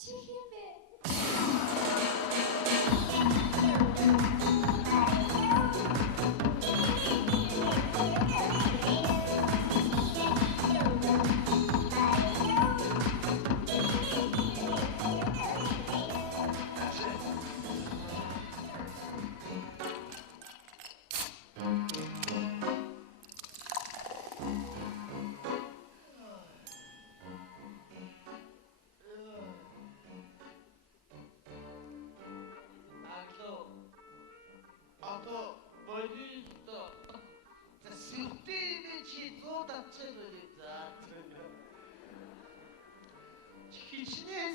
чих이배.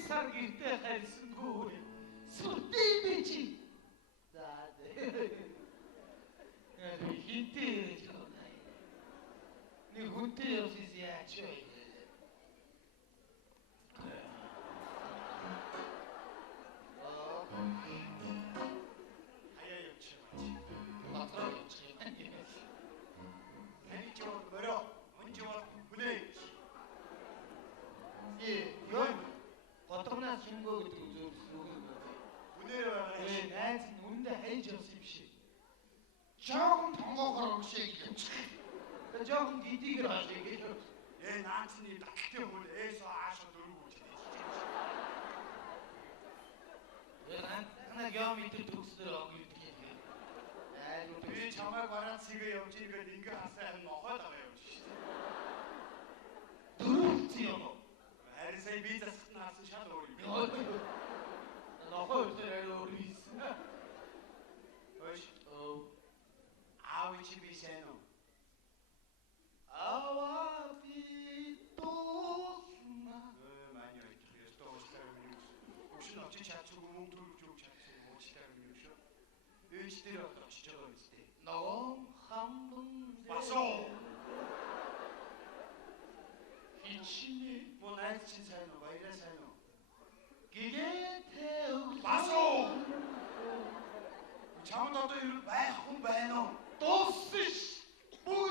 Sargıta halsın gol. Surte beci. Dade. Yani hinte çolay. Ne hunte ofisi açıyor. 하야영 치마지. Hatırlıyorum çıkıyor. 아니 저 뭐라 문제와 분해. 예, 열. Потомна 신고 гэдэг үзүүлсэн. 분해를 Э, найз нь үндэ хайж явсан юм шиг. Жохон тонгоохоор өгшээ гэж. Тэгээ жохон гидийгэр хашиг гэж. 얘 나한테 딱대 올 애서 아셔 놀고 지내지. Хана геом мэдэр төгсдөр ог гэдэг юм. 이 정말 바란치가 영지가 링가 하사한 먹어다가 영지. Дөрөвчөө. 아리사이 비자 스나스 샤도 올리. Нохоо өсөр өөрийс. 어이 Оо. 아위치 비세노. 아와비 또스나. 많이 어떻게 또 오시다는 혹시 어찌 자투고 몽돌고 좀 자투고 오시다는 뉴스. 이 시대로 또 지저거 있을 때. 너무 한분 왔어. 희친이 뭐 나의 친사이노 뭐 이래 사이노. 기계 태우 왔어. 잘못하다 이를 왜 홍보해노. 또스 뭐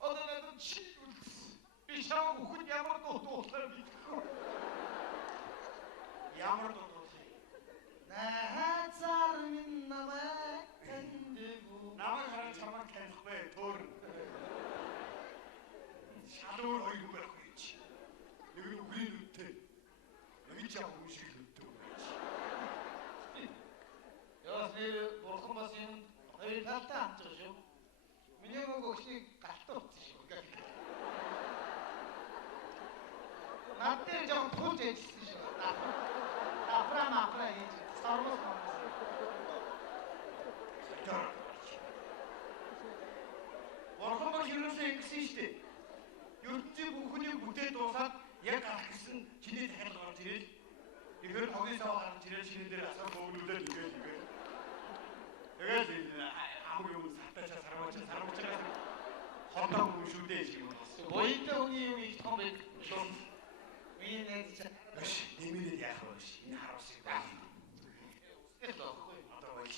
어느날은 친구 이상하고 그야말또 사람이 야무로도 또 사이. 나 자르는 나만 간대고 남의 사람 잘만 계속 왜 돌. 샤도를 어이구 뭐라고 했지. 여기 우리 루테. 여기 짜 음식을 루테. 여기 бурхан бас юм хоёр талтай хамт байгаа шүү. Миний гог өшний галтаа утсан шүү. Над дээр жоохон тулж ажилласан шүү. Афра хийж сармус мамс. Бурхан ба хөрөөсөө ингэсэн шүү дээ. ертөнцийн бүхнийг бүтээ дуусаад яг гарах гэсэн чиний захирал гарч ирэл. Тэгэхээр тогносоо гарч ирэл шинэн дээр асар бөөгнүүдээр игээл. Тэгээд амаг юм сартачаа сарвачаа хотоо юм шүү дээ шиг юм. Боётой хүний юм их том байд шүү. Миний найз чинь Биш, нэмээд яах вэ? Энэ харуулсыг байна. үстэй л байхгүй. Одоо байж.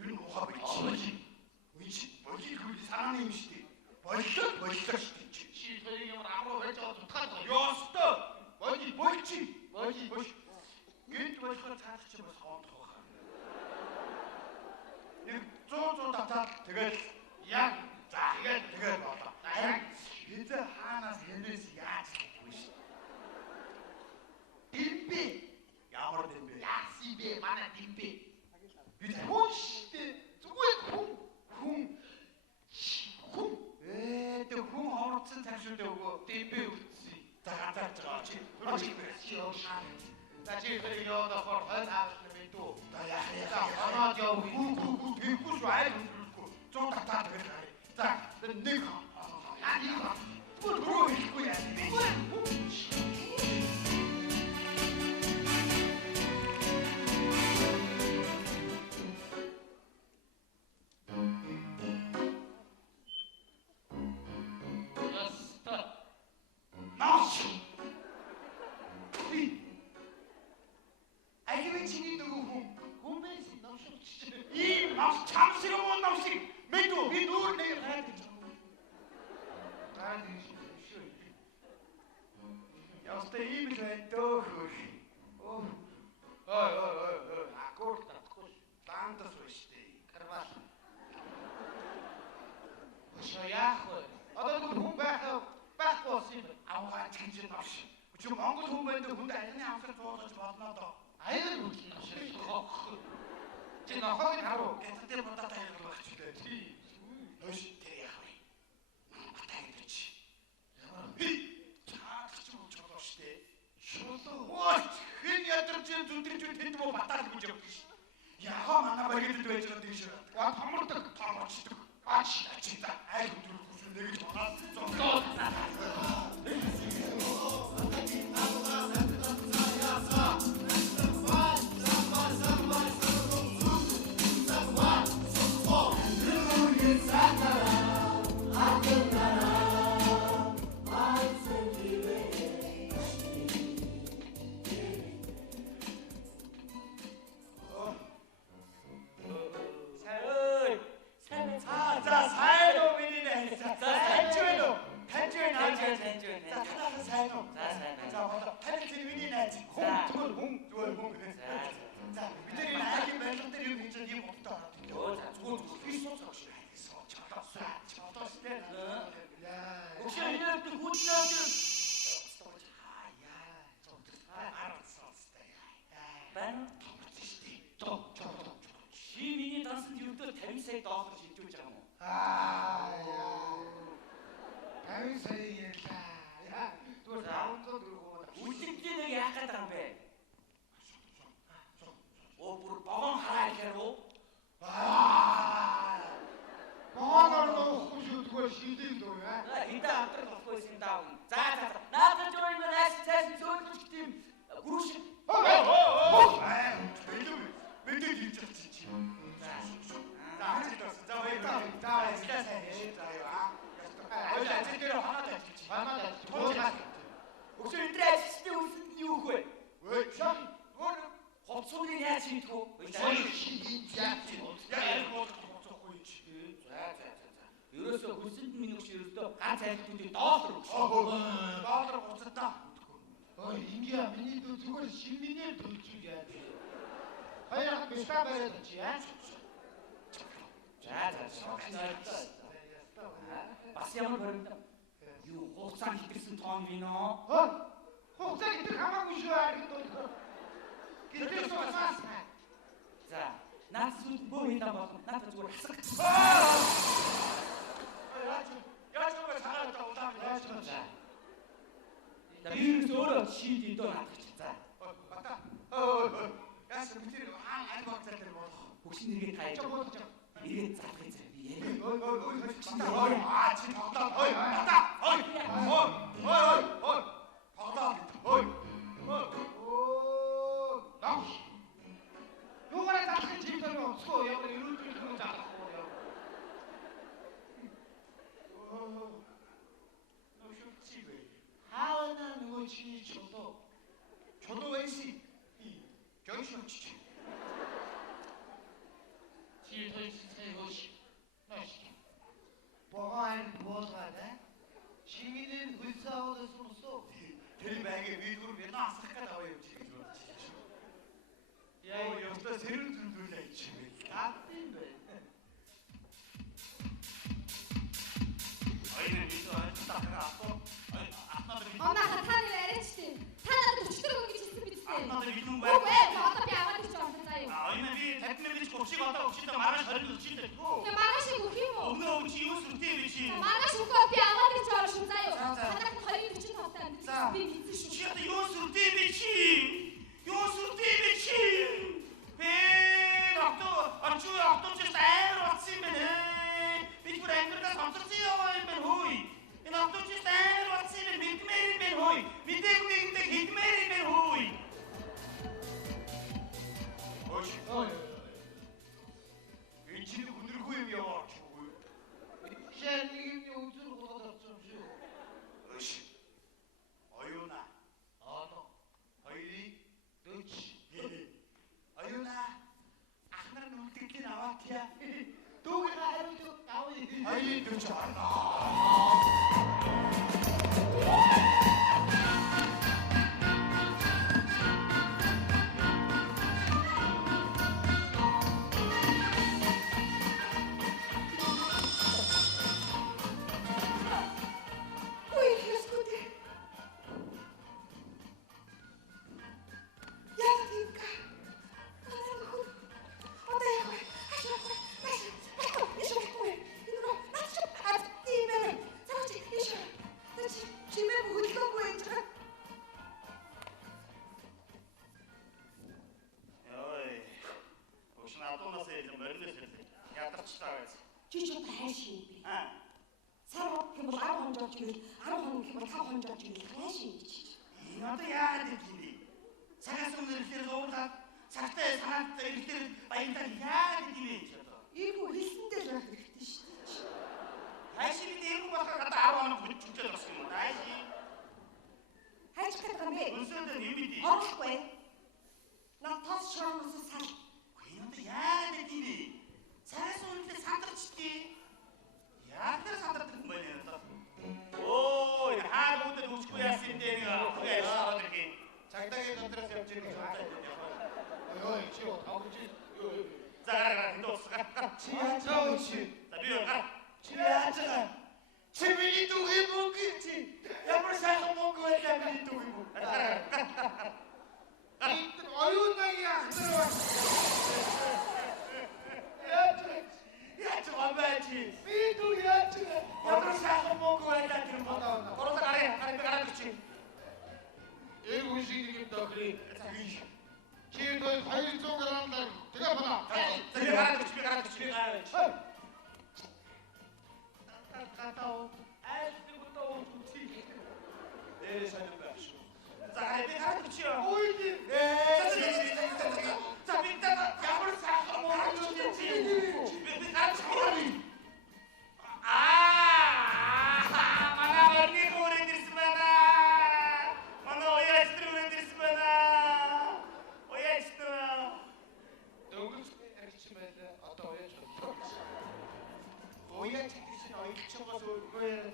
Юу нэг ухаа байж. Үгүй боёд хөл сарааны юм шүү дээ. Боллоо шүү дээ. Чи тэрийг ямар амруу байж байгаа тутгаад байгаа. Ёстой. Болчи. Гэнт болохоор цааш чи бас хоомдох байх. Нэг 100 татаад тэгээд яг тэгээд болоо. Яг бид хаанаас хэмээс яаж гэдэг вэ? Димби. Ямар димби? Ясибэ манай димбэ. Бид Хүнштэй зүгээр хүн. тэг хүн хоорцсон цаашдаа өгөө. Димбэ үтсий. За ганцаарч байгаа чи. Чи яашаа. За чи тэрийг яваадахаар хойд хаалт нь мэдүү. За яах За ханаад яв. Тэггүй шүү айл хөндлөхгүй. 100 татаад гэж харъя. За нэг Яа. Бүр хийхгүй яа. Яста. Наач. Айгүй чиний дөрөв хүн Хүмээс номшилч. ийм нас чамсруу намсыг мэдүү би дүүр нэг хайж Ган шүү. Ястай ийм л байна дөө хөөш. Монгол хүн байдаг хүнд аяны амсгал зуулгаж болно доо. Аян үлдэн шиг хоо. Чи нохог харуу. Гэнтэр бодоод аяг багч үлээ. Өш тэр яах вэ? Батай гэж. Ямар чаач юм чолоо штэ. Шулуу. Оо хэн ядарч зүдрэж тэнд мө батаад гэж явж ш. Яхаа манай багэд байж байгаа тийм шиг. Га томордог. Томорчдөг. Ач Чи та айг өдөр хүсэлээ гэж манаас зоо. Миний дансанд ердөө 50 сая доллар шилжүүлж байгаа юм уу? Тавин сая ярьлаа. Яа. Түр 500 төгрөг. Үлдэгдээ нэг яах гээд байгаа юм бэ? Оо бүр богон хараа ихээр үү? Богоноор нуухгүй шүтгөө шилдэг дөө яа. Хитэ амтрах болохгүй юм даа. За. Наадаж юу юм нээс цаас зөөлөж тийм гүрш. Мэдээ хийж чадчих чи. За хачаас за баярлалаа. Ой ажил дээр ханаад ажиллаж чи. Ханаад. Өсөр өдрөө ажилтны үсэнд нь юу хөө? Ой шам. Өөр хоцсуудыг яаж хийх вэ? Ой шин яах чи. Яа болохгүй чи. За. Ерөөсөө хүсэнд минь өгч ерөөсөө ганц айлтуудыг доллар өгч. Доллар гоцтой. Ой индиа миний дүү зүгээр шинээр төлчих яа. Баяр бишка барьад чи яа. За. Бас ямар баримт? Юу хугацаа хитэрсэн тоон вино? Хугацаа хитэр хамаагүй шүү аргид бол. Гэрээс уусаас. За. Наад зүг бөө хийдэ болно. Наад зүгээр хасах. Яаж вэ санаад удаан яаж вэ? Тэрс өөрөө шийд өдөө наадах. За. Бата. Яас битэр аль багцаа дээр болох. Хөшин нэгээ таяж. Ирээд заахын цай би яа. Чи тоглоод ой бата. Ой. Тоглоод. Нааш. Юугаар заахын чимээр онцгой ямар ирүүлбэр хүн заахгүй яа. Нөшөлчивэ. Хаана нөгөө чи чулуу. Чулуу байсан. Жоншолч. Чи тойсэй хош. Нааш. Богоон боолгада. Чиний хөлсөөс сурсоо. Тэр байгээ видеор би наасах гэдэг аваа явж гэж бодож байна. Яа ёстой сэрэн зүлүүлээ чи. Гатын бэ. Айна видео тахаа. Онаа хатаны яриач тийм. Та надад 40 төгрөг гэж хэлсэн биз дээ. Надад видео Үгүй ээ, одоо би аваад ирж байгаа юм заяа. Айна би 50 мянга курсыг одоо өгчтэй маргааш 20 өгчтэй. Тэгээ маргааш өгөх юм уу? Өмнө өгч юу сүртэй биш. Маргааш өгөө би аваад ирж байгаа шүү заяа. Надад 245 таа амжилт би хийсэн шүү. Чи одоо юу сүртэй биш. Юу сүртэй биш. Ачуу ч амар болсон юм байна. Би бүр ангирдаа сонсорсон юм байна хөөе. Энэ авточ ч амар болсон юм мэдмээр юм байна хөөе. Мэдээгүй гэдэг хидмээр юм байна хөөе. Ой. Энэ чинь өнөргүй юм яваач үгүй. Шэнийг үзүр болоод орсон шүү. Өш. Оюуна. Ано. Хоёрыг Дөч. оюуна. Ахнаар нүлдэглэн аваатья. Дүүгээ хариуд авъя. Хоёрыг дөч аваа. 치다가지. Жижиг хайшин би. 아, Сар хэмбэл 10 хонжоод гэл 10 хоног хэмбэл 5 хонжоод гэл хайшин гэж. 이것도 야야 되기니. 사가서 이렇게 오다 사태 사나 이렇게 바인다 야야 되기니 저도. Ийгүү хэлсэндээ л байх хэрэгтэй шүү дээ. 다시 내고 와서 갔다 알아는 그 진짜 좋습니다. 다시. Хайч гэдэг юм бэ? 무슨 의미지? Орохгүй. Наа тос шоноос сар. 그런데 야야 되기니. 사가서 이렇게 산다치기. 야들 산다는 거예요. 오, 하루도 놓치고 했을 때가 그게 사람들이 장당에 던들어서 옆집에 어이 지호 아버지 자가라 너스가 지하철 씨 자 비어가 지하철 재민이 또 해보겠지 야물 사서 먹고 했다니 또 해보 어휴 나이야 들어와 야철 와봐야지 미도 야철 야물 사서 먹고 했다니 들어와 걸어서 가래 그렇지 일본식이니까 그래 기회도 과일 쪽으로 한다 내가 봐라 집에 가라 갔다 오 아이스부터 오지 내일 사는 거 아시오 자 가라 그렇지요 오이지 자 민다가 야물 사서 먹어주겠지 mana orangnya kemudian di sana mana oya istri kemudian di sana oya istri 누구 소리치면 어떤 왜 좋다 오야 책이신 어이 쳐가서 왜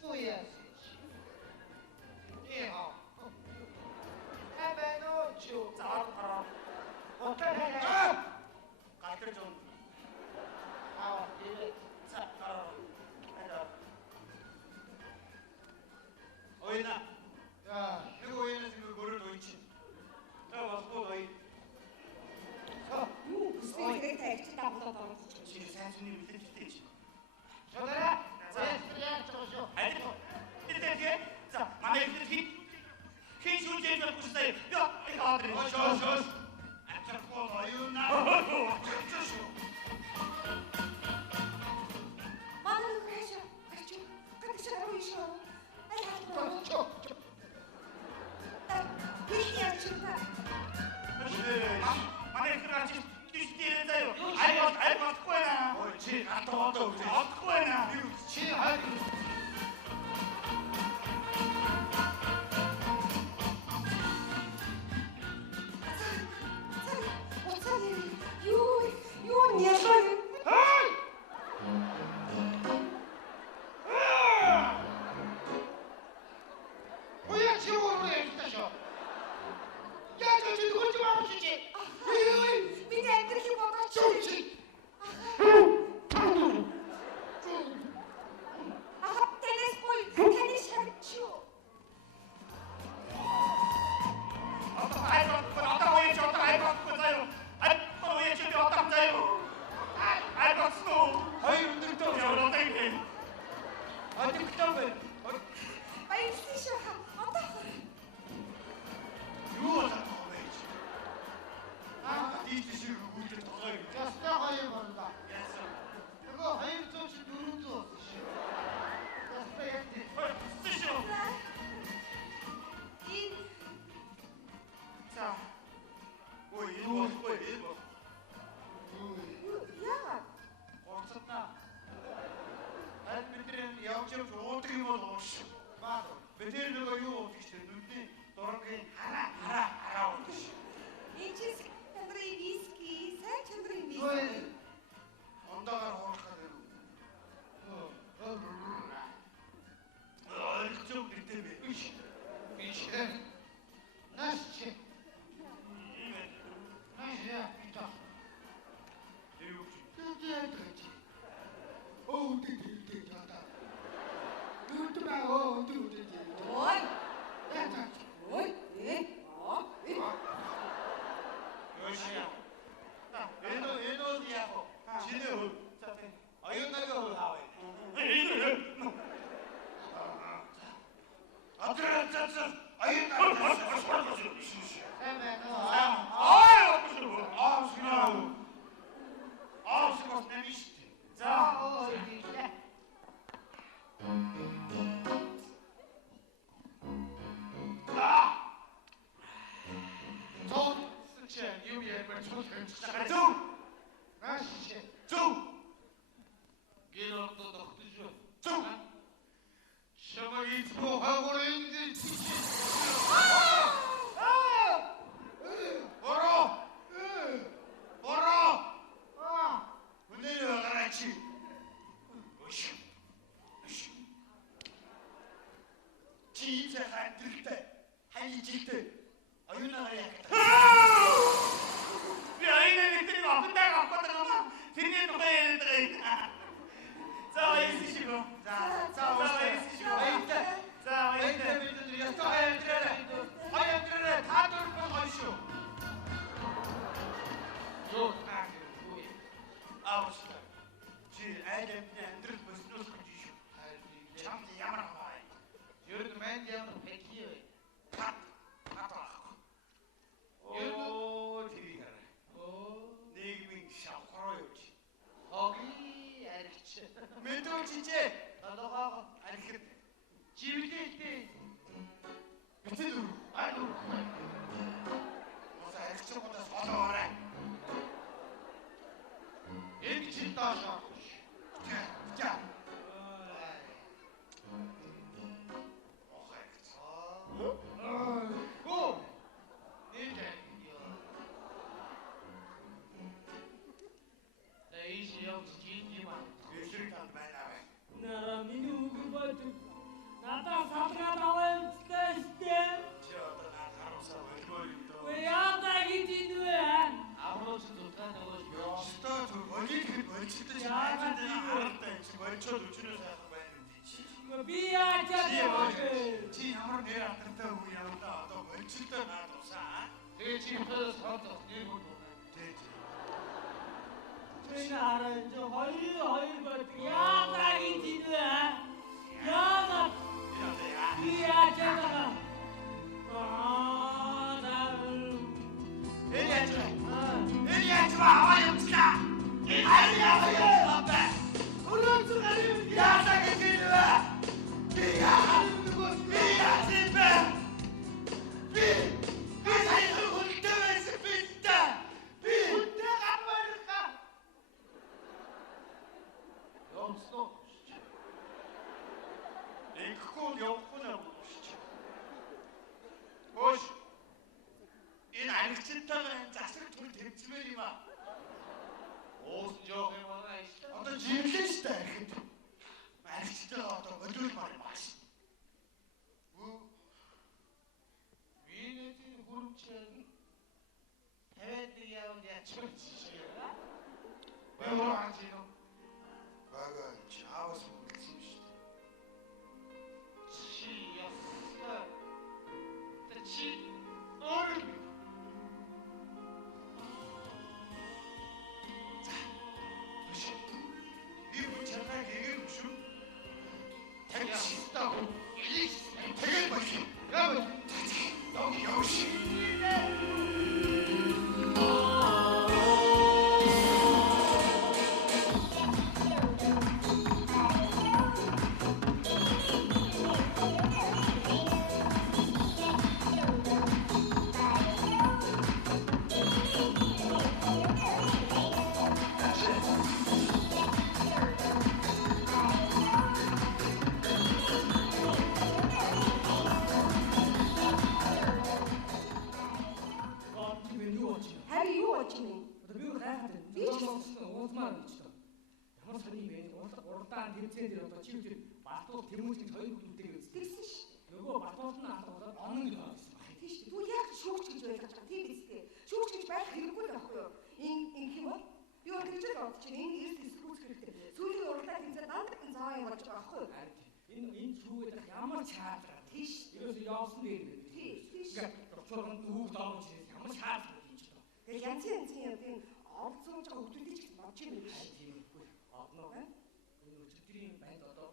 소야 예하 해배노주 자 어떤 해 가들 좀 아 이래 자, 어이나, 야 이거 어이나 지금 뭐를 더 있지? 자, 와서 뭐 어이. Юу өсвэй тавьчих давлаад орох. 지금 사수님 밑에 있지. 저들아 왜 저쇼 알지? 밑에 자, 만에 밑에 키 수제 좀 보세요. 야, 이거 아들이. 저. 앞잡고 어이나. Манай нөхөр хаашаа гарч юу? Гадагш гарав юу шүү? Ай хаа. 저 Их яач та. 만에 그렇지. 뛰는데요. 알고 거야. 옳지 갔다 왔다 오지 거야. 지 아이 Юу няшаа. 뭐야 지옥으로 해주다셔 야저 누구 좀 와보시지 Миний амьдралыг бодооч. 좋지 Танаас гоё таны шагч юу? 어떤 오해지 어떤 알고 자요. 어떤 오해지 어떤 자요. 알고 쓰고. 아이 흔들떠 여러 땡이. 어디 그딴 Баярлалаа шүү. Одоо 누워 잡고 오해지. 뒤지시고 우리를 더가요. 야 스타가에 간다 야서. 그거 하이브 조치 누르도 없으시오 야 스타가에 쓰시오. энэ 자. 뭐 일본. яагаад? 없었나? 알미들은 영점 어떻게 먹었어? 맞아 메테리얼가 이거 어떻게 됐는데 너랑 하나 오듯이. Энэ чи чандрын виски, сайн чандрын виски. 왜 언다가 허락하대로. 좀 때문에. 미치네 나시지 나시야 비타 그지 어우 되다 누구나 누구지 Ой, 야자 ой, 여시야. 에너지하고 지네. 어이나가 올라와. 아들아 짠짠. 어이나. 세메노 아, явчихсан. Зөв. Нааш. Зөв. Гэр ордоо тогтож байна. Зөв. Чамайг избуу хаагуурын гэж. Бороо. Бороо. Өнөө гараач. Өш. Чи хандралтай. Хайжтэй. Оюунаа яах вэ? Би аяна нэг аптай авах гэдэг юм. Тэрний тухай яриад байгаа. За ясчихгүй. За ясчихгүй. За бид ястаа хайртраа. Та дөрөв гоё шүү. Юу таа. Аавста. Чи айдэмтний амьдрал боснос гэж шүү. Чамд ямар хаваа. Ер нь манд ямар пэкий вэ? Пат. Оо тэрийг хараа. Нийгмийн шавхроо юу чи. Хоги арич. Мэдүүлчихээ. Толгоо Архив. живлээтэй. Битэл үү? Аюу. Мос архивчгоодоос олоорой. Энэ чи таашаа. За. Оо. Нэ. Эйш явж гин юм. Эсрэг танд байна вэ? Нара миний үгүй бод. Надад садраад аваачтай штэ. Чи одоо наад харуусаа өлгөө юм дөө. Вэ яадаг ийм вэ? Аврос тутаа нөгөө Ёстой зүг олиг хэд болчихдоо чи найзууд энэ харалтай чи болчоод өчнөө сайхан байна үү чи. Би яачаад вэ? Чи ямар нэр алдартай үг юм да одоо болчихдоо наад усаа. тэгээ чи хөөс хоолох нэг үг. Тий. Энэ хараа энэ хоёр бод яадаг ийм вэ? Яагаад би яачаад байгаа? Энэ яаж аваа юмчлаа. Энэ яа бай. Өрөөс гарив. Яасаа гэж нэ. Би яасан бэ? Би сайн хүлтэвэс битта. Би Үнтэй гарварха. Ёмсно. Энэхгүй явахгүй наа шүү. Хөөш. Энэ аригчтайгаа засаг түр тэмцмээр юм аа. Уус жоох юм аа шүү. Одоо жиглэн штэ аригт. Аригчтайгаа одоо өдрөлмөр юм аа. Винэтийн хөрөмчэн 50 явд ячмч шиг. Бэлроо хажино. Бага чаавас үлдсэн шүү. Чи ясна. Тэ чи ой. Би чамайг эгэр шүү. Ястаа. Тэгэл байх. Яа. Дог явш. Харин юу болж байна? Одоо би гайхаад байна. Би ч уулзмаар гэж байна. Ямар сони бэ? Урдаан тэмцээн дээр одоо чи үгүй Балтуул Тэмүүжийн хоёр хүүхдүүдтэйг үзсэн. Тэрсэн ш. Нөгөө Балтуул нь алдаад онон гэж байсан байна. Тийм ш. Түр яг шүүгч гэж байлгаж байгаа. Тийм биз дээ. Шүүгч гэж байх хэрэггүй л байхгүй юу? Энэ юм бол юу гэж бодож чинь энэ эрс эсрүүц хэрэгтэй. Сүүлийн уралдаа тэмцээд наадах цаа юм болж байгаа байхгүй юу? Энэ шүүгээд ямар шаардлага Тийш. ерөөсөө явсан дээр юм. Тийш. Ингээд докторын дүүг даавч ямар шаардлага гэж байна. Тэгээ янзын юм орцсон байгаа хүмүүсийг ч бодож юм биш. Тиймэрхүү. Одноо энэ өчигдрийн байд одоо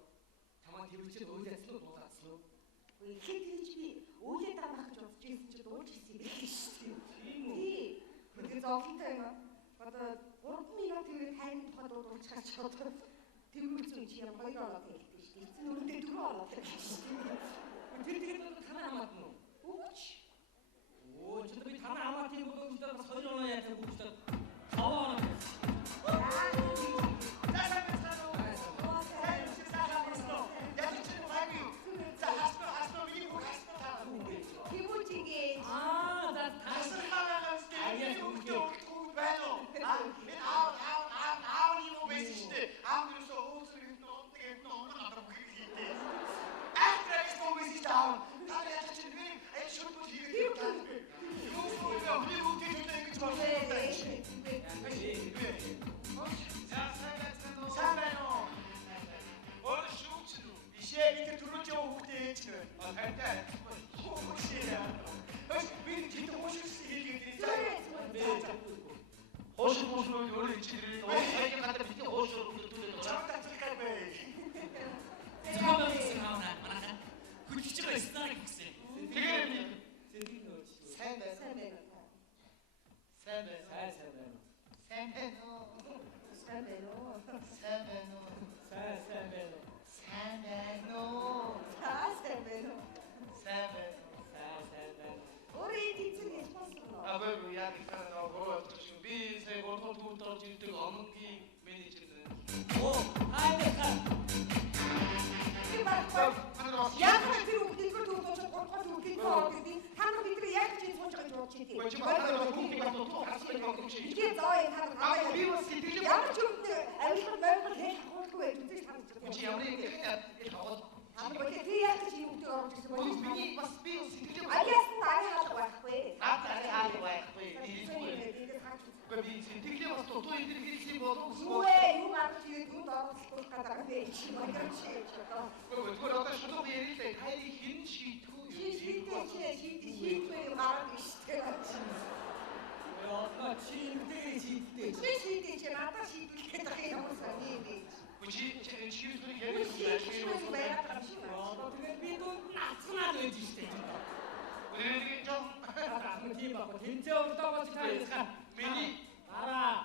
чамаа тэрвчээд уйлаасан уу дуулаасан уу? Ихэд тийч би үүлээ дарах гэж бодож ирсэн чи дууж ирсэн юм биш үү? Тийм үү? Тий. Тэр зовлонтой юм аа. Одоо 3 минут тэгээд хайрын тухай дуулчихаач одоо тэрүүцэн чи юм хоёр оноо хэлдэг шүү дээ. Эцэн өрөндөө 4 оноо хэлдэг шүү дээ. Тэр тэгээд одоо танаа хамаатна уу? Үгүй ч. Оо чи би танаа хамаатны бүгд бас хоёр оноо яах вэ? сайн байна уу? Сайн байна уу? сайн байна уу? Сайн байна уу? Сайн байна уу? Сайн байна уу? сайн байна. Өөрөө тийцэн гэж босноо. Агуу яг их нөгөө чи би сая гурван түүнд орж ирдэг омгийн менежер байна. Оо, хайртай. Би баг яг тэр үгдэлгэр дүүж гурван үгдэлгэр ордог би. Та нар бидний яг чинь сууж байгаа юм чи тийм. Чи манай хүүхдийг бас туу хасах юм чи. Би заа энэ хаа. Аа би бас сэтгэл Ямар ч юм амьд морил хийх хурдгүй байж үзэж харж байгаа. чи ямар нэг их хаваад Та нар би яг чинь үгдэлгэр орж ирсэн Ой бол миний бас би сэтгэл Аяас нь таны хаалга байхгүй. Атаа хаалга байхгүй. Тэгээд хаач. Би сэтгэл бас туу энэ хийх болов уу? Юу гарч ирээд юунд оролцох гэдэг вэ? Чи magyar чи. Гөр одоо шууд ярилээ. Хайрыг хэн шийдэх үү? Шийдвэр гараад ирсэн. Одоо чи энэ шийдтэй. Чи шийдэж чи надад шийдвэр гэдэг юм сони юм. Чи шийдвэрийг ярих Одоо тэгээд би дунд нацнаад байж штэ. Үнэхээр жоо Тийм баг. Тэнцээ урдаа та ярих. миний Араа.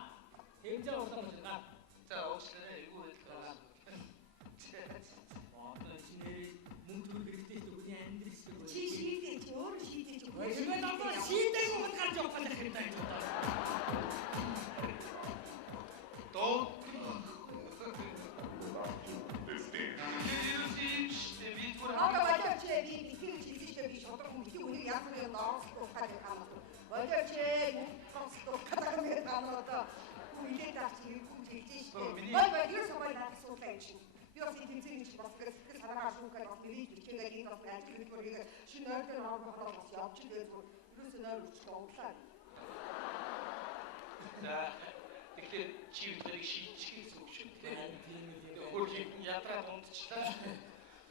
Тэнцээ урдаа байгаа. за уучлаарай юу хэлээ. Одоо чи нэр мөнгө төр хэрэгтэй үгүй амьдрэх шиг байна. Чи шийдэж чи өөрөө шийдэж чи. Тэгвэл одоо шийдэх юм гарч явах гэдэг юм даа. Доо Одоо бодож чи би ихэнх шийдэж би шодрох юм би үнийг яасан юм оролцох гэдэг юм. Бодож чи оролцох гэдэг юм одоо. Үнийг даач хэрэггүй хийж штэ. Бай юу сабай надад чи. Би бас тэмцээний чи бас гэсгэл санаагаар шүүхээр бас бивэж бичгээд энэ бас ажил хэлбэрийг шинэ ойртын орохоор бас явж тэгээд ерөөсөө нойр өчтөө унтлаа. за тэгэхээр чи өөрийг шийдчихээс үг шүү дээ. Хөрхийг ядраа дундчлаа.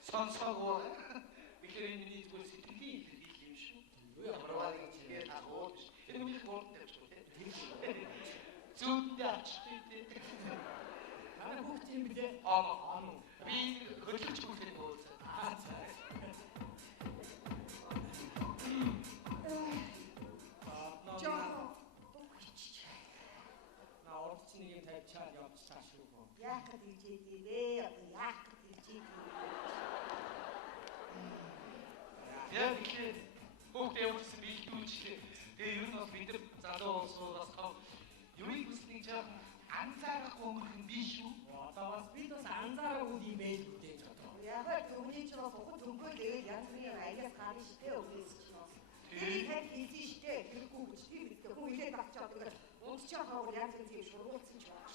Сонсоогүй. Тэгэхээр энэ миний зүгээр сэтгэлийн хэлхий юм шүү. Ямар нэг тагууд. Энэ миний хурд тавьчих үү? Зүудээ авчих тий. Манай хүүхд юм билээ. Аа. Би хөдөлж бүхэн ууз. На орчныг тавьчаад явж таашгүй. Яах гэж хэлээ одоо яах гэж хэлээ. Яг ихээ хүүхдээ явуулсан бэлдүүлчихлээ. Тэгээ ер нь бас бид нар залуу улсуудаас тав юуны хүснийг жоохон анзаарах өмөрх нь биш үү? Одоо бас бид бас анзаараагүй юм байл үдээж одоо. Яг өмнө ч бас ухад дөнгөө тэгээд янз бүрийн аягаас гарна штэ өвөөс ч бас. Тэгээд тань хийсэн штэ хэрэггүй гэж би мэдээ. Хүн илээд авчаад тэгээд унтчих хавар янз бүрийн шургуулсан ч байна.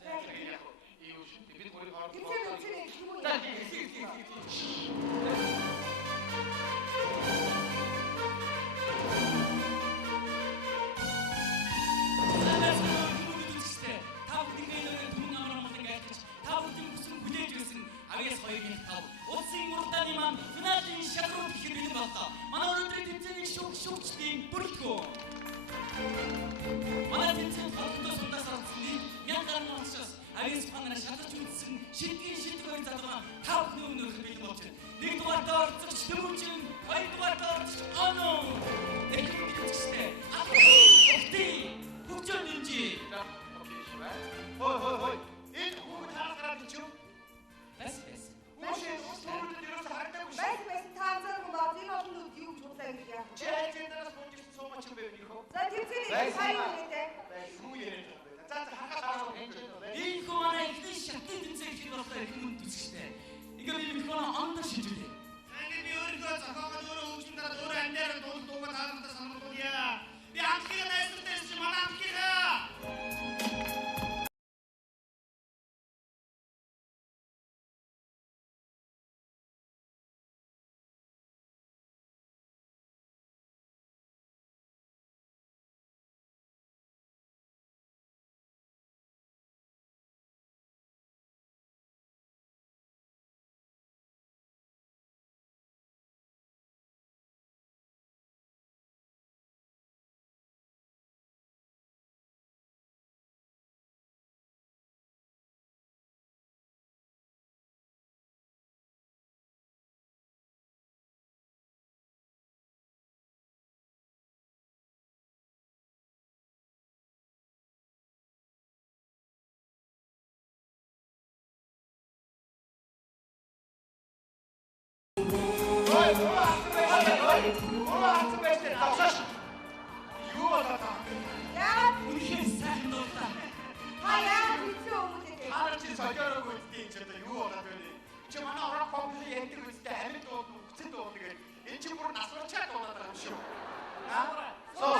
Тэгээ яг юу шүү дээ бид гурийн хооронд Тэмцээ юм уу? Улсын уралдааны маань финалийн шалралт гэх бэлэн боллоо. Манай өнөөдрийн тэмцээний шүүгчдийн бүрэлдэхүүн. Манай тэмцээний холбоотой сундаас орсон нь 1000 гаруй онгоцоос авиас панараа шалгаж үзсэн шидгийн шийдвэрийн залгамаа 5 өнөөх бэлэн болж байна. 1 дугаарт орцогч Тэмүүжин, 2 дугаарт орцогч Оно. Эхний тэмцээтэй Ахти Хөгжөөн Нинжи. Окей шүү бай. Хой. Энэ хүүхэд хаалгараад чи юу? Бас. Үгүй suurд дээрээс харагдаагүй шүү. Бас таазар гоо энэ олон үд юу ч бодлоо гэж яах. Чи ажендаас бомжсон суугач юм байна юу? За тэмцээний сайн юм гэдэг. Юу яриад байна? За хахаа хараа хэнж байна. Энэ хүмүүс ихний шатны тэмцээн хийх болохоор их юм төсөжтэй. Ингээд би микрофон ондоо шийдвээ. Ингээд би өөрийнхөө зохиогоод өөрөө хөгжмөндөө өөрөө амьдаар дуулах таалагдсан санагдуулъя. Би амтхийг найзтай чи манай амтхийг Өөрөө хатсан байстай давсааш. Юу болоод байгаа юм? Яагаад Үнэхээр сайхан дуулаа. та яагаад хэцүү хүмүүсээ Харин чи солиороо гүйдээ энэ ч одоо юу болоод байна? Чи манай ороо компьютер ярьдаг үстэй амьд дууд үгцэн дууд гэдэг. Энэ чи бүр насварчаа дуулаад байгаа юм шүү. Соо.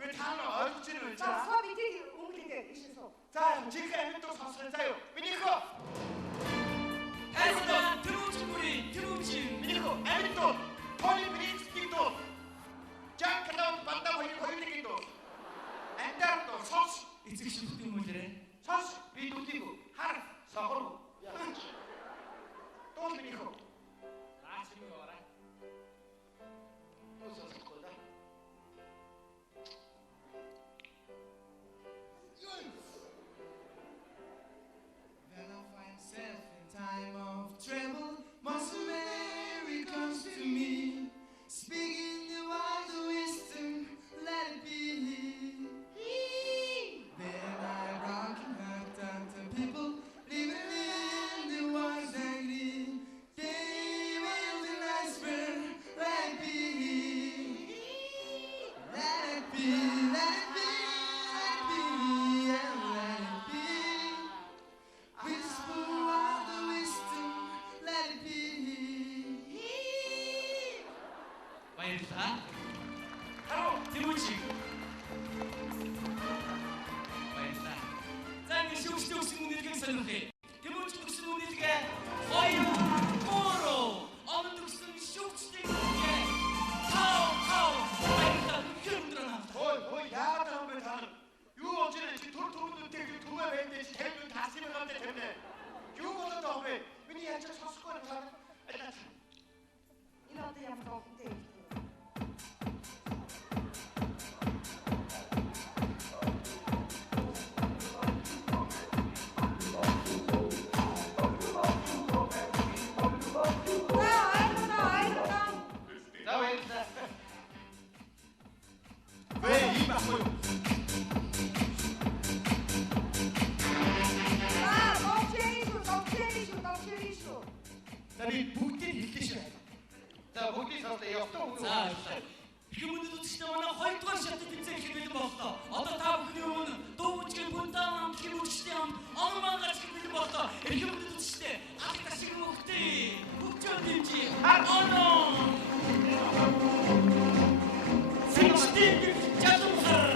Гүй таана ойлгож байна уу? соо бидний өнгөлөдөө ишээ суу. За чи амьд дууд сонсох заа юу? Минийхөө. Хайртай тэрүүчин. Минийхөө амьд дууд. Тони Бриксtig дууд. Жаккадан бандаа хоёрын дууд. Антар дууд сонс. Эцэг шүлт юм уу лээ? Сонс би дүүдийг хар сохор. Дууд минийхөө. Наач юм яваарай. Сонсохгүй да. When I find myself in time of trouble, Mother Mary comes to me, speaking the wise wisdom, let it be. Then I rock and hurt down to people living in the wise agony. They will be nice, but let it be. Let it be, let it be, let it be, and let it be. Whisper of the wisdom, let it be. Баярлалаа. Харуу. Тэрүүчин. Баярлалаа. За ингэ шүүгчтэй өсгөн үнэлгээг сонирхъя. Тэрүүчин өсгөн үнэлгээ хоёр мөрөө онод өсгөн шүүгчтэй үнэлгээ тав баярлалаа. Хэмдрэн хамтаа. Ой яагаад юм бэ та нар? Юу болж ирээ чи түрүүнүүдтэй түрээ байдээ чи тавьд тасны гадаа тавьнаа. Юу болоод байгаа вэ? Миний яаж сонсохгүй байна та нар? Энэ одоо ямар тоотой юм. За баярлалаа. Вэ ийм ахгүй юу? За би бүгдийг хэллээ шүү. За бүгдийг сонсоо явтаа уу? За баярлалаа. Хүмүүст үзэхдээ манай 2 дугаар шатад тэмцээх хэлбэл боллоо. Одоо та бүхний өмнө дуучин бүнтан хамт хүмүүсттэй хамт он мангаж хэлбэл боллоо. Хүмүүст үзэхдээ аль ташиг мөхтэй. Бүгчөө дэмжи. Оно. Сэнчтэй жадухар.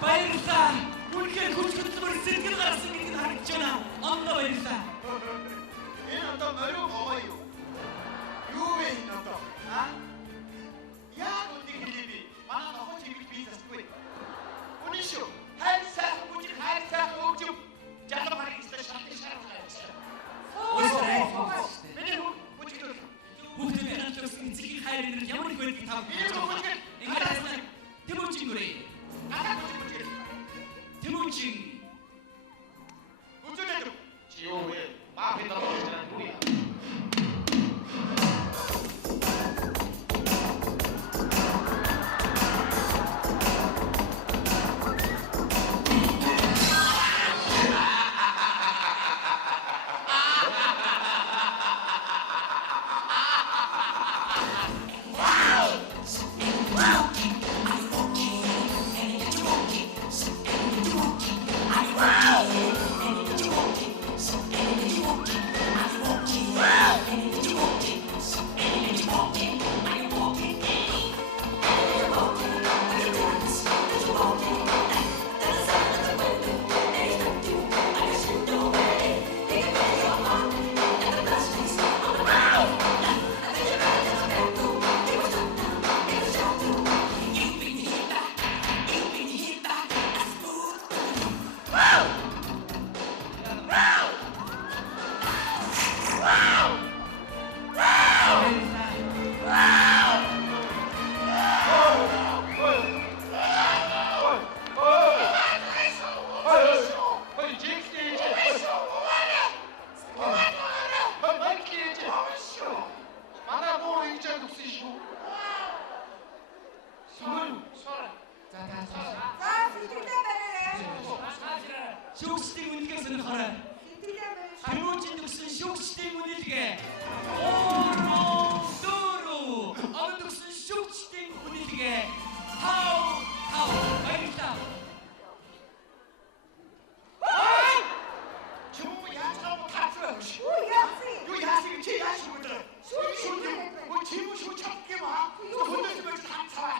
Баярлалаа. Үнэхээр хүчтэй сэтгэл гарсан гэдгийг харагдаж байна. Ондоо баярлалаа. Энэ одоо морин гоо юу? Юу вэ энэ одоо? Яг үнийг хэлээ би. Манай нохоо чимэг би засгүй. Үнэн шүү. Хайр сайхан бүжиг хайр сайхан өгчөв. Жаалга марыг ихтэй шатыг шаардлага явуулсан. Миний бүжиг дөө. Бүгд байгаадаас эцгийн хайр нэр ямар их байдгийг та Энэ бүжиг ингээд хайрлаа. Тэрүүчин гүрээ. надад бүжиг. Тэрүүчин. Үзүүлээд чи юу вэ? Мафи дөрөв гэж нүри. Wow!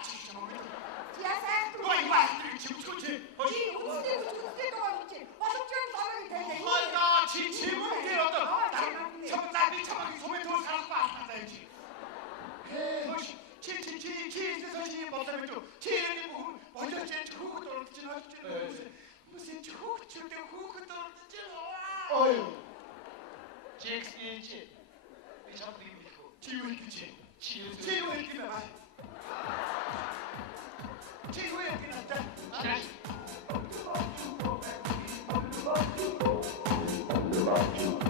진짜 뭐. 지하 сайхан 뭐 이거 안 지구촌지. 지 우스대 동안 있지. 어떻게 사람이 되냐? 나 지문이 어떤 청자비 처방이 소매 돈 사람과 아파다지. 지 선생님 못하면 지혜니 뭐 먼저 제 후고 떨어지지 무슨 후고 줄때 후고 떨어지지 어휴. 잭스인지 이 잡들이 믿고 지우의 그치 치유. 지우의 그면 말 지우의 그면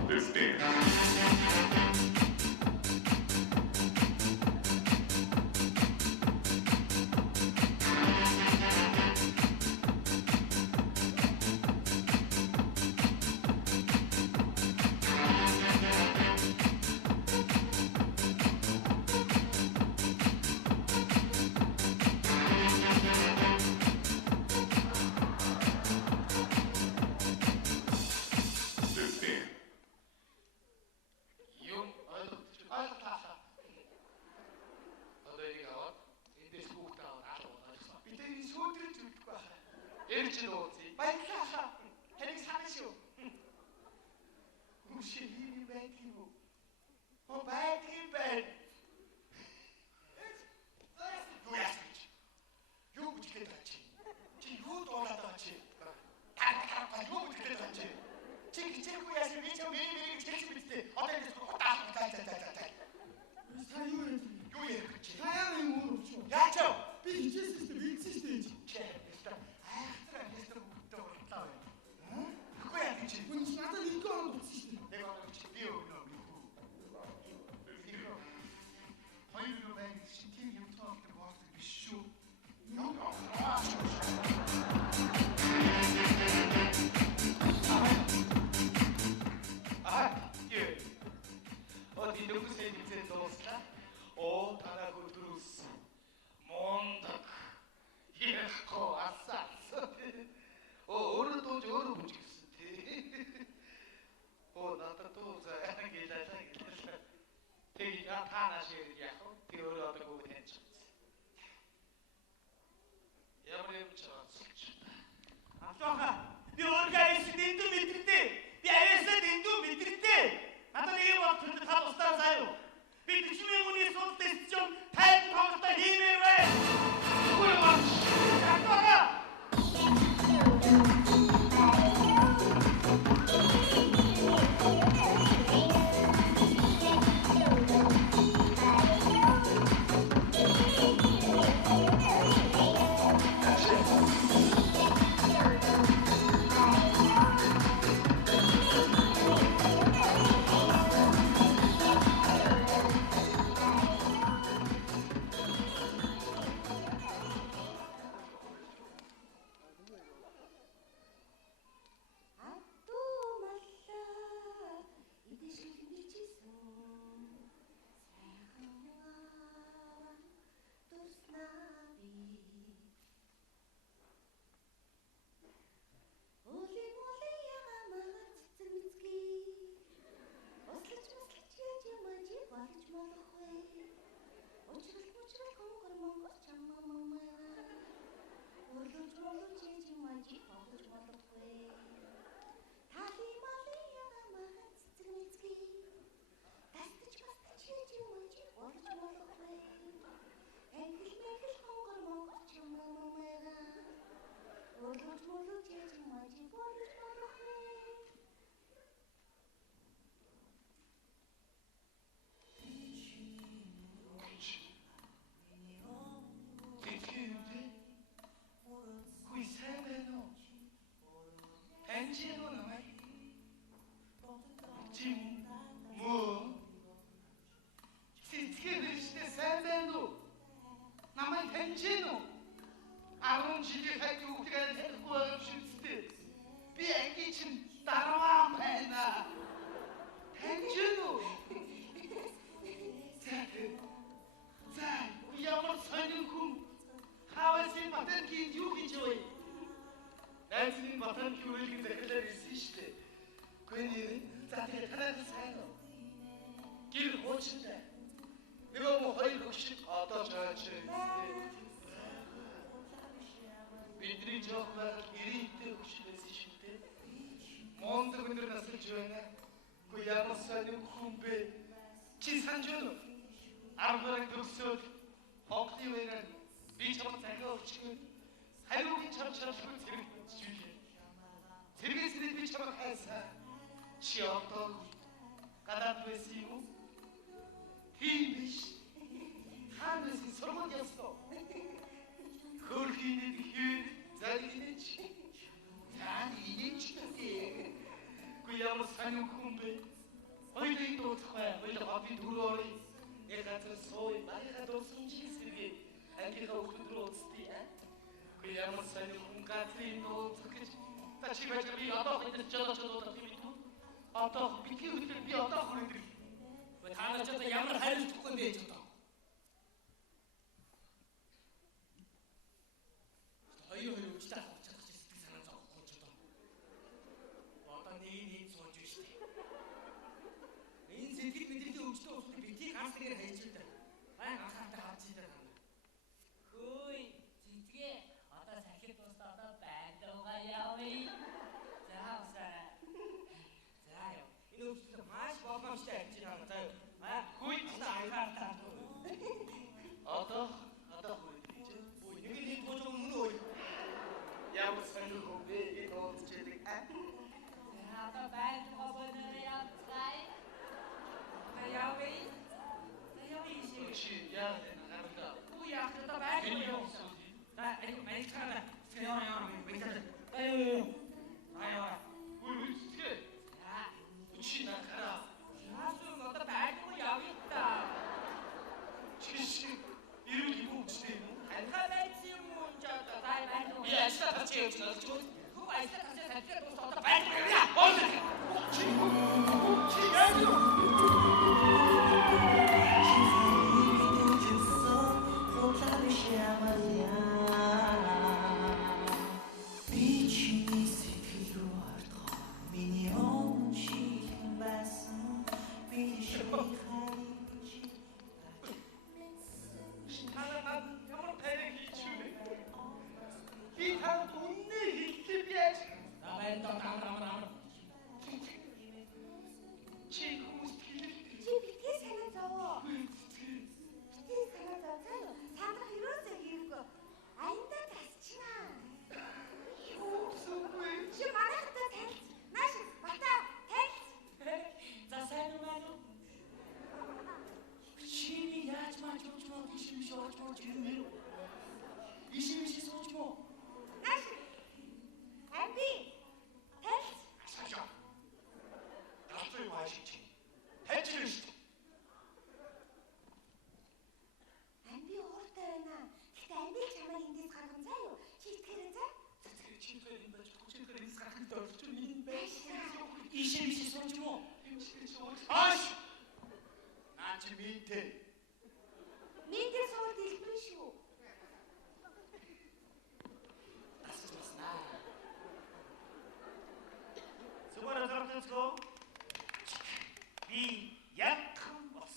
This dance. This dance. Jong, uit klasse. Dat weet ik al. In deze boektaal 나서 이때 이 소들을 줄 거야 일치도지. 빨리 가서 해리 사시오 무시 힘이 배기고 배기 누야 소리지 요 무지개 같이 요 돌아다치 다다다 요 무지개 같이 지금 제구야 소리 저 매일매일 제시 밑에 어떤 데서 다다다다다 요예 그치 Hayal mı olur? 야죠 Bir iki sistem, ilk sistem. 그거야 그치 Bunun için zaten ilk olan bu sistem. 내가 그치 뛰어오려 이거 허일로 맹 신팀 유턴 때 모았을 때 쇼 예. 어디 누구세요, 이제 도스타? 오, 다나고 드루스. 몬다크. 예, 아싸. 어느 또 저를 보시겠지. 나도 또 자, 기다려. 대기가 타나시야. 되어라고 했죠. 야브레부처럼 숙주다. Atoha, bir organize dindu bitirdi. Bir evese dindu bitirdi. Hatta iyi vakti kapıstan sayıyor. Bir küçüğün bunu son testisyon her kapısta hime ve kurma. Atoha. 길 고친대. 내가 뭐 허리 혹시 어떠 저치. жоох байгаад 90-тэй хөшөл байсан шүү дээ. Мондөг өндөр насалж байна. Гү ямар сайн хүн бэ? Чи санаж байна уу? 10 гаруй төгсөөд хоолны вэрээр би чамд захиа өгчихвэн. Хариуг чам чамшгүй зэрэг чийлээ. Зэрэгээс би чамд хайсаа. Чи одоо гадаад байсан юм уу? Тийм биш. Ханаас сургууль явсан. Хөрхиний хэр зарилж. Гү ямар сайн хүн бэ? Хоёулын дууцхай, хоёул хобби дөрөөрэй. Яг газар сууй, баяга дуусан чи сэргээ. Ангийнхаа хүүхэд рүү уцтыг аа. Гү ямар сайн хүн газрын дууцх гэж. Та чи байж би одоо хэд жолооч дуудах юм бэ? Одоо бидний хөдөл би одоо хүрэх. Вэ та нар ч одоо ямар хариуцлагагүй байж одоо. Хоёр өчтэй авах чадах чи сэтгэл санаа зовхгүй ч одоо. Одоо нэг сууж биш үү? Энэ сэтгэл мэдрэлийн өвчтөн усны битгий ганцлэгээр хайж байдаг. Байн анхаарал хавж идэг юм. Хөөе, зинтгээ. Одоо сахид дуусна одоо байдгаа явъя. За усаа. За яа. Энэ өвчтөн маш боломжтой ажиж байгаа заа юу. Хөөе, анхаарал. Одоо хүрэх гэж. Ой, нэг тооч өмнө ой. Ямар сайн хүн бэ? Энэ уулзчдаг аа. Одоо байдгаа бодороо явцгаая. Явъя. Чи яа нэрнэ? Уу яах вэ? Байдгаа юу? За, энэ мэйчхаа. Яа. Үгүй. Чи нахара. Яасан одоо байдгаа явъя та. Чи ирүүл юм уу чи? Алхаа байцсан юм уу ч одоо байдгаа. Би ажлаа тавьчих явж байна. Хөө ажлаа тавьчих сахид дуусна одоо байдгаа явъя. Чи яа юу? Минтээ сууд хэлбэр шүү. Зүгээр зэрэгцгөө. Би яхан бас.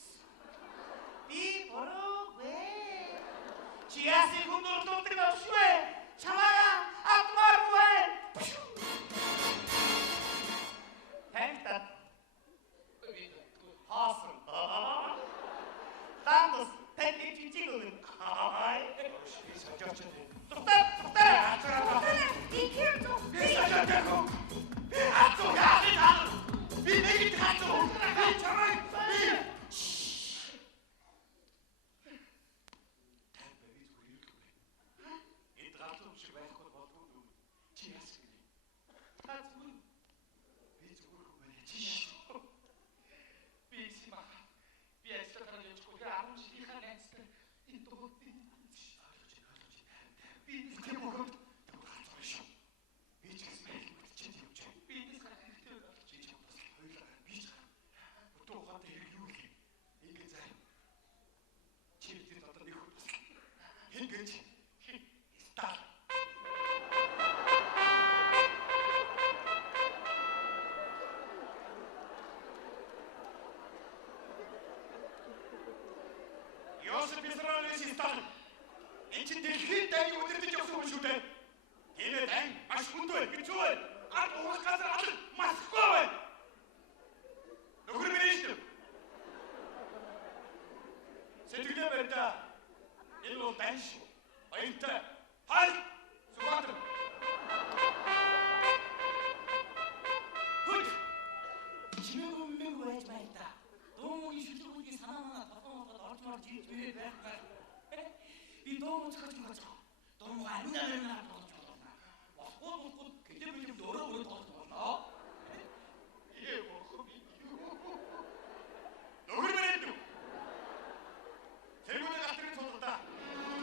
Би бороогүй. Чи яси хүндөр тутдаг авшгүй. Чамаа атмаргүй. Хэнтат. Хаасан. Тандас тэнди чичиггүй. Хай. Би сажаач. Тутаа. Ихэр тоо. Би нэг хатуу. Би чамай. Йосип Израиль систем. Энд чинь дэлхийн дайны удирдах явсан хүн шүү дээ. Тэгээд ань маш хүнд байна. Гэж юу вэ? Ад уурах газар аль масхгүй байна. Нөхөр мэрэж шүү. Сэтгэлээ барьда. Энэ бол дань шүү. Баяртай. Хал. Субатар. Хүч. Чимээг байж байна. Дуугийн шүлгүүдийн санаа манаа толгойд орж марж ирж ирээд байх байх. Би дуу зохиож байгаа. Дуу амнаа тоглож байна. Болохгүй гэдэг өөрөө тоглож байна. Ээ бохоо би. Нөхөр мэрэж шүү. Тэргүүний гатрын цолгода.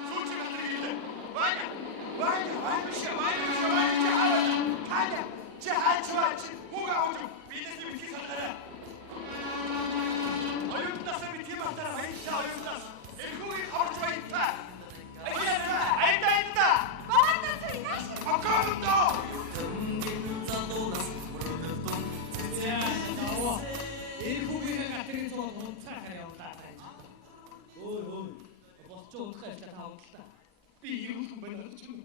Сүүчиг гатрыг хийлээ. Вайна. Халя. Чаач. Хуга авч. Бизнес бити санаарай. Оюутнаас бити матара баярлалаа оюутнаас. Эхүүгийн орж баярлалаа. Айта. Баатар яаш. Акаунто. Эхүүгийн гатрын цол унцаа хариулаад байна. Өө. Босч унтах ажлаа тавуултаа. Би юу юм бэ гэж юм.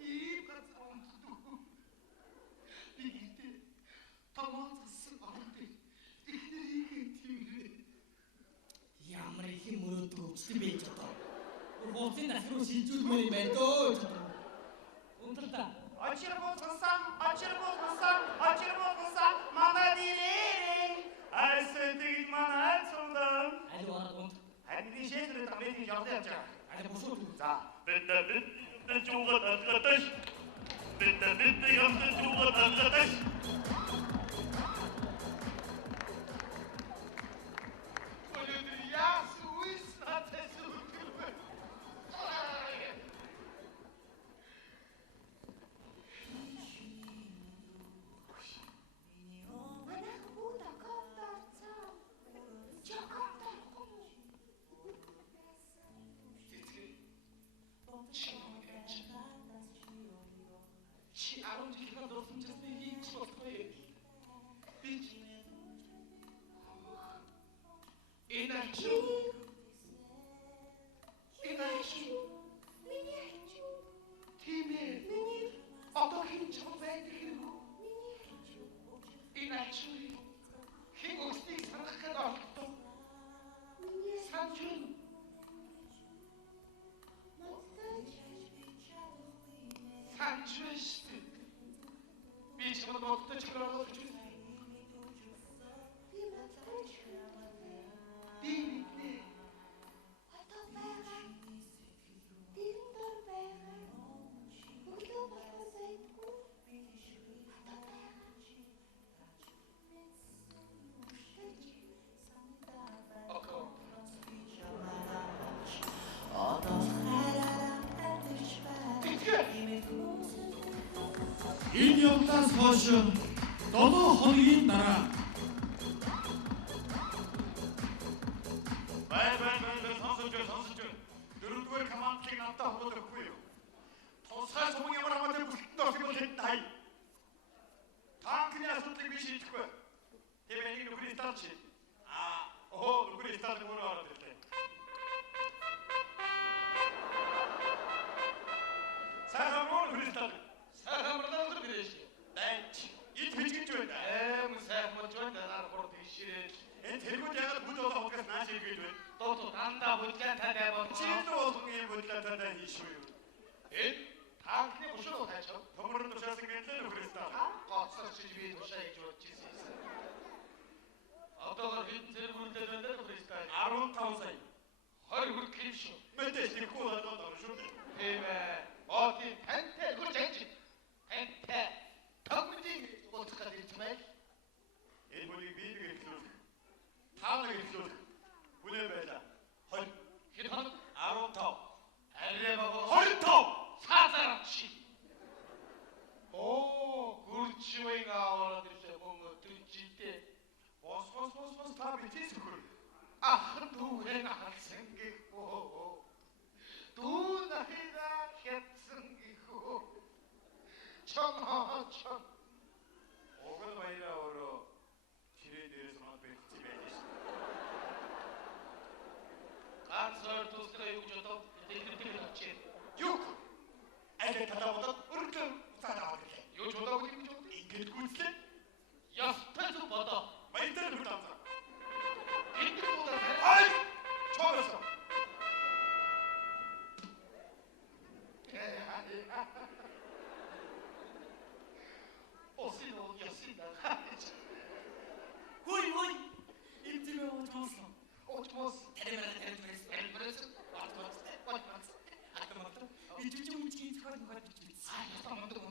Ийм газар унтдаг. Би гэдэг тамаацсан ордог. Ихнэрийг тиймээ. Ямар их юм өрөөдөө өвчтөн байж одоо. Хууцын насруу шилжүүлмээр юм байна дөө. Унтраа. Очир буулгасан манай дээрээ. Айсэдийг манай цундан. Аль ороод унт. Харин шийдвэр тамгийн явдал явж байгаа. Аль босоо. За. Бид жуугаад алгадаш. Бид ямд жуугаад алгадаш. Өнөөдөр яас үс натас үгэрвэ. Манайх бүгд аккаунт орсон. Чакаунт орсон. Чи 10 жилийн дурсамжсны хийж болохгүй. Би Иначе. Тимээ. Одоо хийж байдаг юм уу? Иначе. Хин өснийг санах гээд ордог. Санчун. Санчвэштэй. Би чамд бодтож хөрөөлөж байна. Би мэднэ. Одоо байгаа. Дэрэн дор байгаа. Өглөө болохоо байдгүй. Одоо байгаа. Окей. Энэ явдлаас хойш 7 хоногийн дараа Бай сонсож. Дөрөвдүгээр командыг надад хурдахгүй юу? Тусгай сумын ямар хамаатай бүлтэн орох юм бол хэд хай. Танкны асуудлыг би шийдэхгүй. Тэр энийг нүхний стад шийд. Нүхний стад өөрөө ороод ирлээ. Сайхан нүхний стад. Сайхамрал гэрэж. Дайч. Ит хэжгэж байна. Сайхмаж байна нар хурд ишээ. Энэ тэргүүд ягаад бүд болоо хогоос нааш иргэж байна. Тото дандаа бүлгэн тадай бол. Чи л болгон юм бодлоотой хийшгүй юу? Танкны бушуу тайчаа. Төмөрн тушаасан гэдэг нүхний стад. Гоцсож би тушаа гэж бодож ирсэн. Одоогоор хэдэн зэрэгүүлдэл байна даа Христай. 15 сая. 20 хүрэх юм шүү. Мэдээж тэрхүү болоод орно шүү дээ. Тийм ээ. Тийм тантай гүрж анж. Тантай. Тамдын утгаар ирмэл. Энэ бүлийг би нэг хэлсэн. Та нэг хэлсэн. Бүнэ байлаа. 20. Хэд хоног? 15. Арай бага 25. сазарчи. Гүрчвэн аваад ирсэн бомб түнжтэй. Бос та битээс хөр. Ах дүүрэн харсан гэхөө. Дүү нахида хятсан гэхөө. Чон. Огол баяраа өөрөө чирээ дээрээс мод бэлтцээ байж шээ. Ганцаар тусгай юу жоо тэтгэл очив. Юг. хайде талааваад өргөн уцаад аваад ирлээ. Юу ч удаагүй юм шүү. Ингээд гүйцлээ. Ястай зүг бодоо. Баяртай хүрт авсан. Энд дуудаа. Ай! Чоорсоо. Осино ясинда. Хүй хүй. Имтэрэ уучмаасан. Очмос. Тэрэмэрээс. Ичиж мөчгийн цохол мөхөд бичсэн. Ястаа мундаг.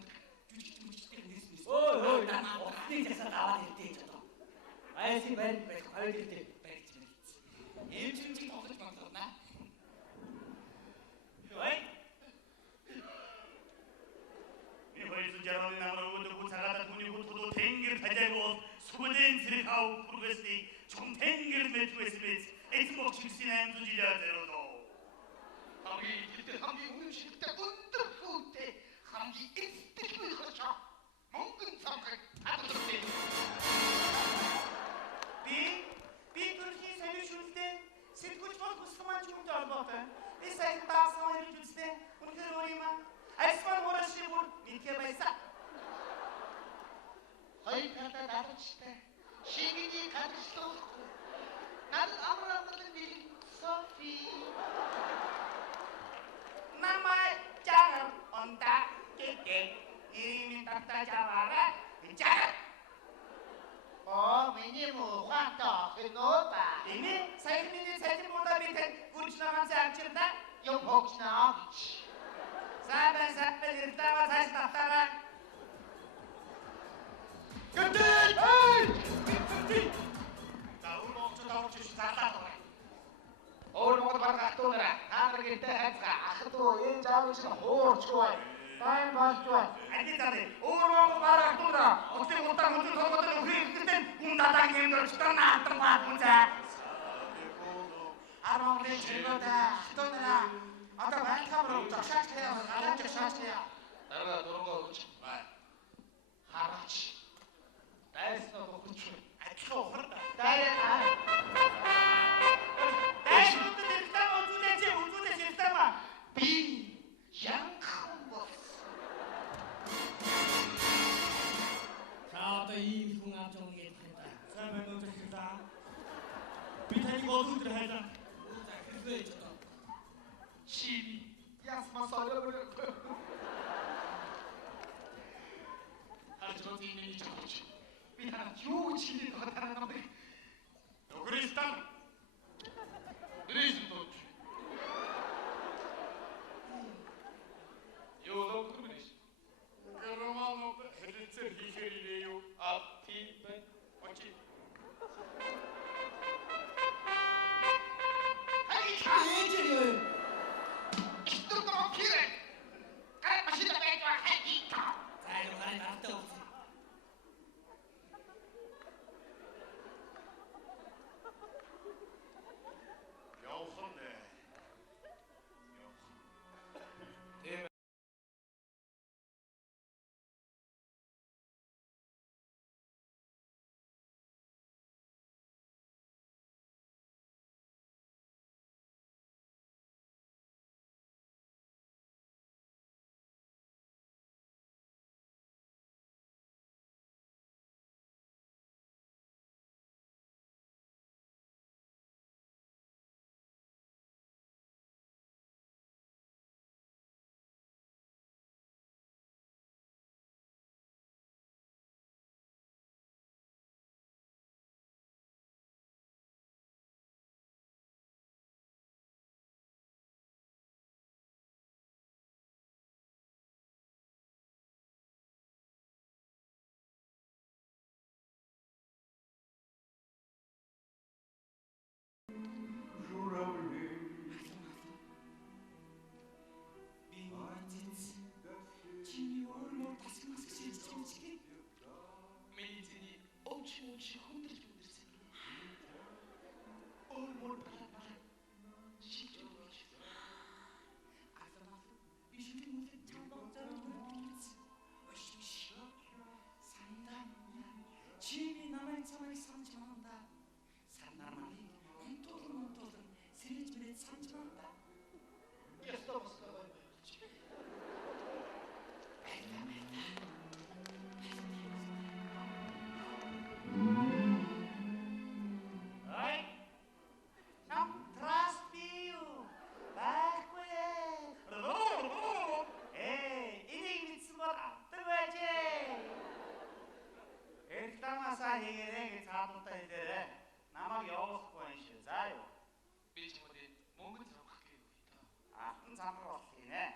Жүжиг мөчтэй нэрс. Ой, офны засаад аваад ирдээ ч одоо. Айси барь хоёр ирдээ. Барьж мэрэгц. Эмчимчиг тоглож байна. Ой. 이 허리서 자라는 나무로 구사가다 돈이 후토도 댕기를 가자고 수고된 지르하우 부르겠으니 좀 댕기를 맺고했으면 에스목 실신한 두지자대로도 함이 이때 함이 우는 시대 문득 후때 함이 이스티를 하셔. 멍근 삼각 다들었대. Би төрхийн соёлын шүлдээ сэтгүүлч бол тусламж хүмүүст олбоотой. Би сайн таасан хэрэг үзтээ үнэхээр өөр юм аа. Айсман хуураши бүр мэдээ байсан. Хоёр талаа дарчтай. Шигний гадчлах. Над амрагын бил Софи. Намай чарам онта кете. Ирмин татта жавара. Чар. миний мухата хэнөөба. Эми сайхны сайхан мунда битэн гүрчнаагаан амчирда. Юм хогчнаа гэж. Сабан саппел иртава цааш татараа. Гэнтэй! Эй! Даун моцоо шатаа. Өөр мод баргатуураа хаанар гинтэй хайцгаа ахтуу энэ заавч хуурчгүй. Тай баачгүй. Адитare, өөрөө барахтура. Отын утаа мөдөн тоглоод үхийхтэн ундадаа гэмдэрчтэн наатмаа бүзээ. Армоны чиргода хтонра. Одоо байхавруу ташаач хаяа алаач шаашяа. Дараа дөрөнгө өгч. Хараач. Дайснаа өгч. Ачлаа ухарда. Дайраа. Дайснууд дэртаа үзүүлээч үзүүлээч хэлтэмаа. Би янхан бос. За одоо ийм хүн авч явна гэж байна. Сайн байна уу хэлтаа. Би таныг олдвол хайлаа. Хэрэггүй ч одоо. Чиви. Ясма солиор. Ажрот иний чамч. Би танаа юу чиний хатараа намдаг. Өгристан. Ризмточ. Ёолог күрмэш. Романо хэлцэр хийхэрээ юу? Апти бэ. Очи. Ээжээ. Исторгоо кирэ. Кай машина бэйва хэдика. За юу харин автаа үзье. замбар болох юм ээ.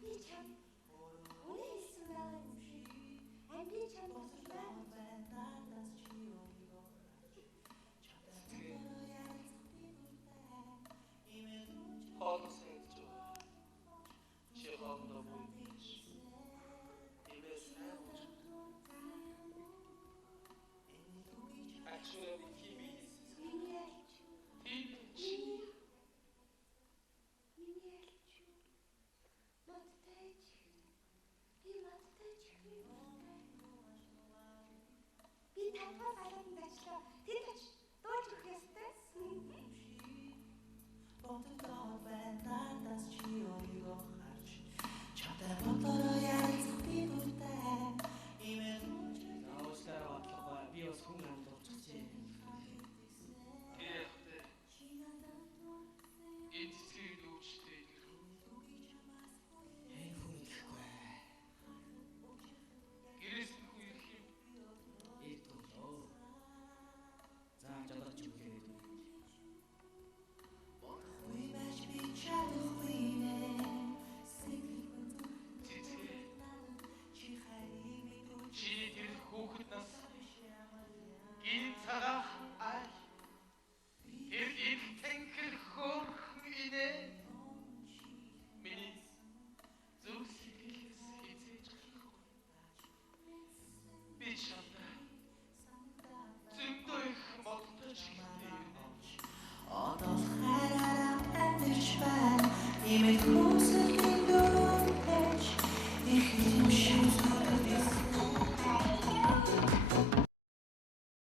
Би чам үнэ хэлсэн байгаа юм шиг. Би чам босолтой. Хоолой сайдж байгаа. Чи хоолндоо бүйтж. Имээс хайж. Ачуурын химис. Миний альч. Тийч. Миний альч. Маттайч. Би маттайч. Би таньгаа салаанд ажиллаа. Тэд тач дууж өгөх ёстой. Уучлаарай бодлого би бас хүн амдуулчихжээ. Тэгэхдээ энэ цэцгийг дүүжтэй гэрүү. Энэ хүн ихгүй. Гэрээс нь хүн ирэх юм. Итгөө. Зааж жолооч юм гээд. Цэцгээ. Чи тэр хүүхэд нас гин цагаах ай. Тэр их тэнхэр хөөрхөн инэ. Миний зүг сэтгэлээс хизээж гарахгүй. Би чамд зөндөө их бодож ирсэн. Одоо хайраараа амьдарч байна. Имэд